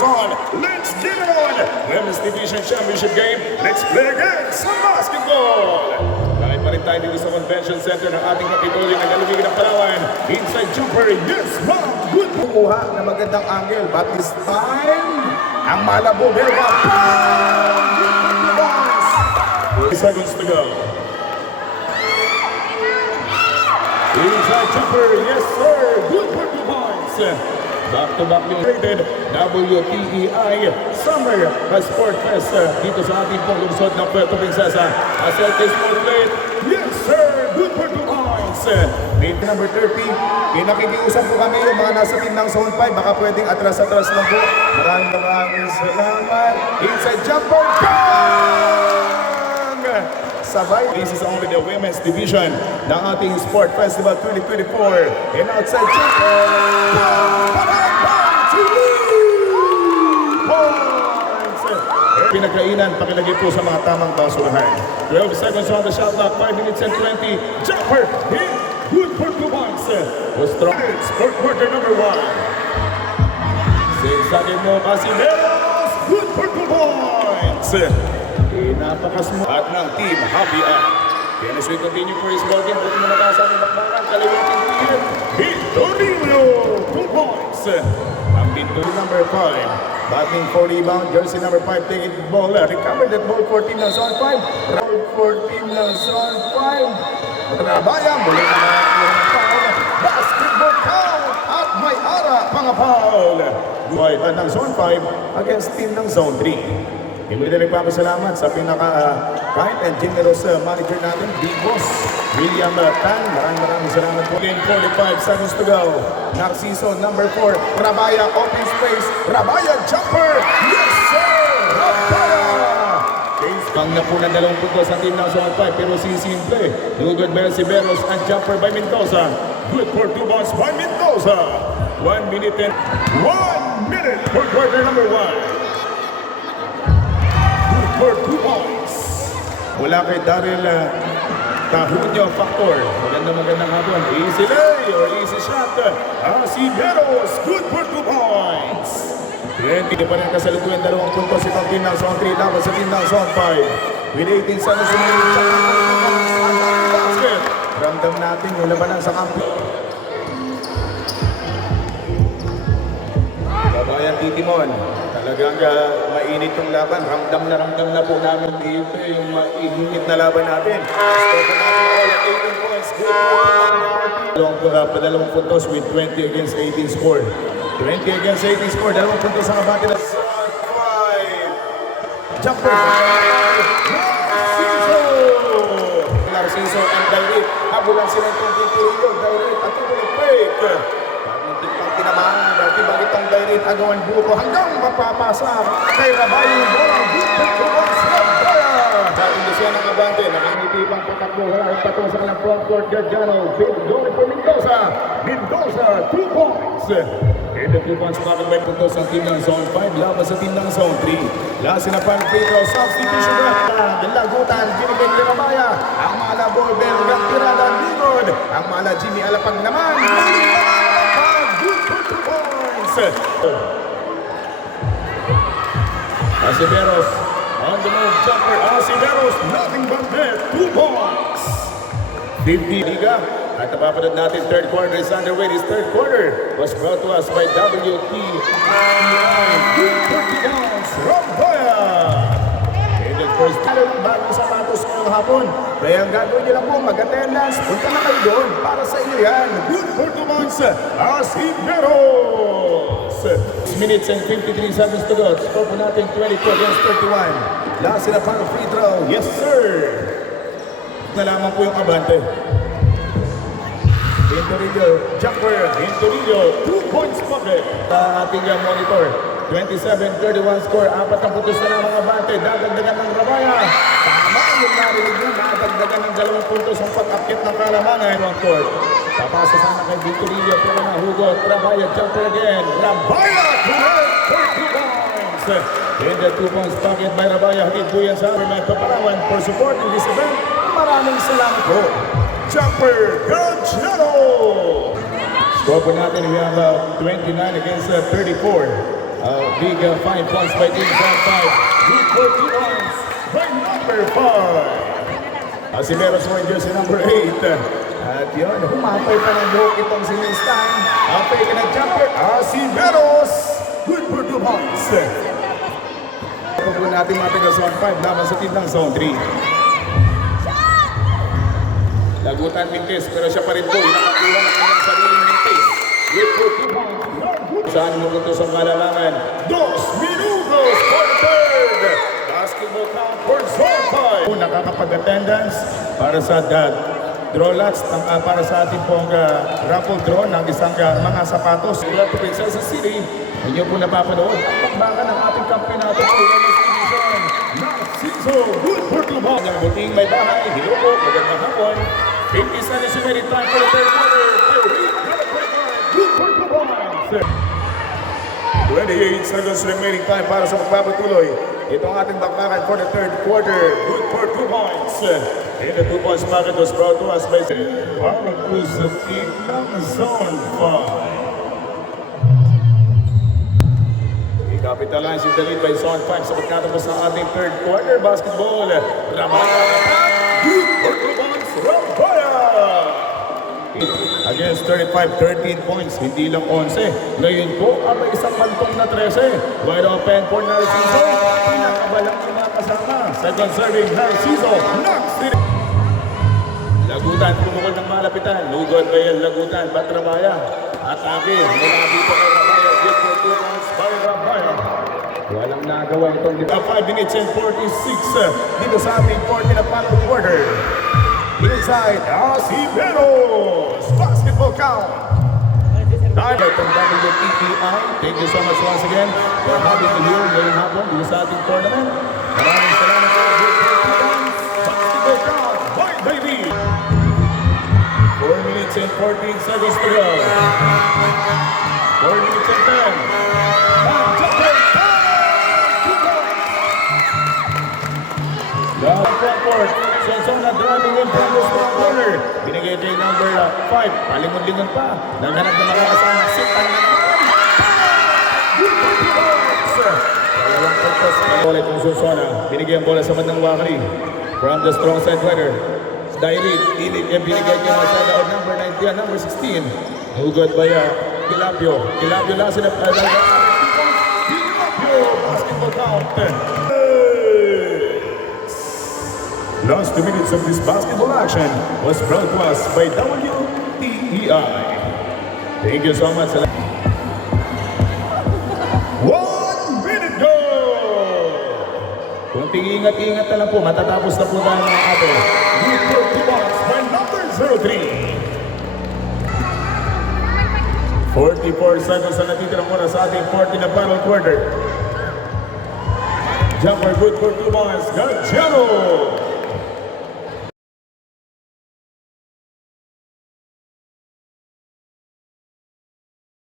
goes on. Let's get it on! Women's Division Championship game. Let's play again sa basketball! Dahil pa rin tayo dito sa Convention Center ng ating Kapitolyo na Galugig ng Palawan. Inside jumper, yes ma'am! Good! Kumuha na magandang angle, but this time, ang Malabo Belga. 3 seconds to go. Inside jumper, yes sir! Good for 2 points! Back-to-back yung rated WPEI Summer Sport Fest dito sa ating pong lungsod ng Puerto Princesa. As Celtics motivate, yes sir! Good for 2 points! Mid number 30, pinakikiusap po kami yung mga nasa team ng Zone 5, baka pwedeng atras-atras lang po. Maraming salamat. Inside jumper, bang! Sabay. This is only the women's division ng ating Sport Festival 2024. And outside jumper, pinagkainan, pakilagay po sa mga tamang basurahan. 12 seconds on the shot clock, 5 minutes and 20. Jumper, hit, good for 2 points. Was strong. Sport quarter number 1. Sigsagin mo, Basileros, good for 2 points. Napakasmart ng team, Happy Up. Dennis will continue for his ball game. Buti mo na sa ating bakbakan, kalimutin team, Victorino, 2 points. Ang Victorino number 5. Batting for rebound, jersey number 5 taking the ball. Recover that ball for team ng Zone 5. Ball for team ng Zone 5. Trabaya, muli na foul. Basketball count at may ara mga foul. White ng Zone 5 against team ng Zone 3. Hindi na nagpapasalamat sa pinaka-kind and generous manager natin, Big Boss William Tan. Maraming salamat po. 45 seconds to go. Narciso number 4. Rabaya open space. Rabaya jumper. Yes sir! Rabaya! Pang napunan 2 puntos sa team ng Zone 5 pero simple. Lugod by Siberos and jumper by Mendoza. Good for 2 balls by Mendoza. 1 minute and 1 minute for quarter number 1. For 2 points. Wala kay Daryl Tahunyo Factor. Magandang hapon. Easy lay or easy shot. Asiberos, good for 2 points. 20 pa rin kasalukuyan 2 puntos itong team ng Zone 3 laban sa team ng Zone 5. With 18 seconds basket. Ramdam natin yung labanan sa kampo. Babayan Titimon. Talagang mainit yung laban. Ramdam na po namin dito yung mainit na laban natin. Stop natin all at 18 points. Padalawang puntos with 20 against 18 score. 20 against 18 score. 2 puntos ang abati na Zone 5. Jumper. Narciso and Dairit. Habulan sila itong Victorino. Dairit at ito fake. Tinamaan, bakit ang Dairit agawan buko hanggang mapapasa kay Rabay yung bola. Dahil siya ng abante, nakangiti pang patakbo harap patungo sa kanyang front court. Gadiano, big goal for Mendoza. Mendoza, 2 points. And the 2 points bakit may puntos ang team ng Zone 5 laban sa team ng Zone 3. Lasin na pang free throw, substitution na. Lagutan, binibig ni Rabaya. Ang mala ball, Belga, tirada, Lingod. Ang mala Jimmy Alapag naman. Asiberos on the move jumper. Asiberos nothing but net. 2 points. 50 Liga. At napapanood natin third quarter is underway. This third quarter was brought to us by WPEI. Good 40 points. Rabaya. In the first talong bagong sapatos ngayong hapon. Kaya ang gagawin nyo lang po mag-attendance. Punta na kayo doon para sa inyo yan. Good 40 points. Asiberos. 6 minutes and 53 seconds to go. Score po natin 22 against 31. Last sila pang free throw. Yes, sir! Nalaman po yung abante. Hintorillo, jumper. Hintorillo, 2 points pocket. Sa ating monitor. 27-31 score. 4 ang putos na ng mga abante. Dadagdagan ng Rabaya. Tama yung narinig niya. Dadagdagan ng 2 puntos ang pag-akit ng Kalamangan. Front court. Papasa sana kay Victorino, pero nahugot. Rabaya, jumper again. Rabaya, correct for 2 points. In the 2 points pocket by Rabaya, hatid po yan sa Armento Palawan for supporting this event. Maraming salamat po. Jumper, Gadiano! Score po natin, we have 29 against 34. Big 5 points by Team Zone 5. Good for 2 points by number 5. Asimeros mo yung jersey number 8. At yun, humapay pa ng buhok itong si Winston. Apay ka ng jumper, Asimeros. Good for 2 points. Ito po natin mga taga Zone 5 laban sa team ng Zone 3. Lagutan mintis, pero siya pa rin po, inakakuha ng kanyang sariling mintis. Good for 2 points. Saan mo ito sa kalamangan? 2 minutos for third. Basketball count for Zone 5. Nakakapag-attendance para sa draw lots, para sa ating pong raffle draw ng isang mga sapatos. Mula po sa City, inyo po napapanood ang bakbakan ng ating kampeonato sa Women's Division. Narciso, good for 2 points. Ang buting may bahay, Hiloko, magandang hapon. 50 seconds remaining time for the third quarter. Good for 2 points. 28 seconds remaining time para sa magpapatuloy. Ito ang ating bakbakan for the third quarter. Good for 2 points. And the 2 points packet was brought to us by Arnold Cruz of Team Zone 5. I-capitalize yung the lead by Zone 5 sa pagkatapos ng ating third quarter basketball. Ramaya. Good for 2 points. Ramaya. Against 35, 13 points, hindi lang 11. Ngayon po, may isang mantong na 13. Wide open for Narciso. Pinakabalang yung mga kasama. Second serving, Narciso. Knocks it. Lagutan, pumukol ng malapitan. Lugod ba yan, Lagutan, Patramaya. Atake, mula dito kay Ramaya. Good for 2 points by Ramaya. Walang nagawa itong 5 minutes and 46 dito sa ating 40 na final quarter. Inside, Asimeros. Basketball count. Time from WPPI. Thank you so much once again for having me here ngayong hapon dito sa ating tournament. Maraming salamat po. Basketball count. By baby. 4 minutes and 14 seconds to go. 4 minutes and 10. Jumper. Down front court. Sonsona driving in from the strong corner. Binigay kay number 5. Palingon-lingon pa. Naghanap na makakasama. Sitan na naman. Good for 2 points. Dalawang purpose. Ulit ang Sonsona. Binigay ang bola sa bandang Wakari. From the strong side runner. Dairi. Binigay kay Marcela or number 19. Number 16. Hugod ba ya? Kilapio. Kilapio lang sila. Kilapio. Basketball count. Last 2 minutes of this basketball action was brought to us by WTEI. Thank you so much. 1 minute go! Kunting ingat-ingat na lang po, matatapos na po tayo mga ate. Good for 2 points by number 03. 44 seconds na natitira muna sa ating 40 na final quarter. Jumper good for 2 points, Garciano!